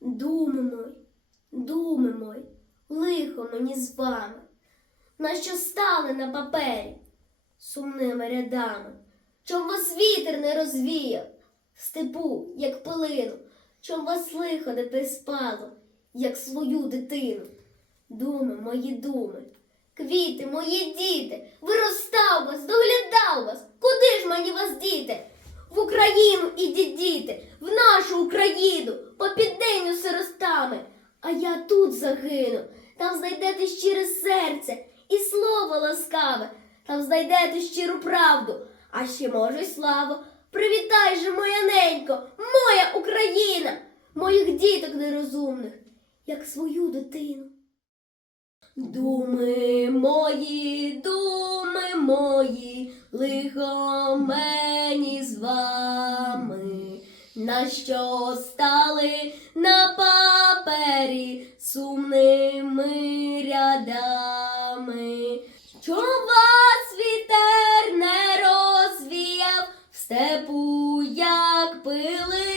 Думи мой, думи мой, лихо мені з вами, на що стали на папері? Сумними рядами, чом вас вітер не розвіяв, степу, як пилину, чом вас лихо не приспало, як свою дитину. Думи, мої думи, квіти, мої діти, виростав вас, доглядав вас, куди ж мені вас діти? В Україну ідіть діти, в нашу Україну. А я тут загину, там знайдете щире серце і слово ласкаве, там знайдете щиру правду, а ще може й славу. Привітай же, моя ненько, моя Україна, моїх діток нерозумних, як свою дитину. Думи мої, думи мої, лихо мені з вами, на що стали на двері сумними рядами, чому вас вітер не розвіяв в степу, як пили.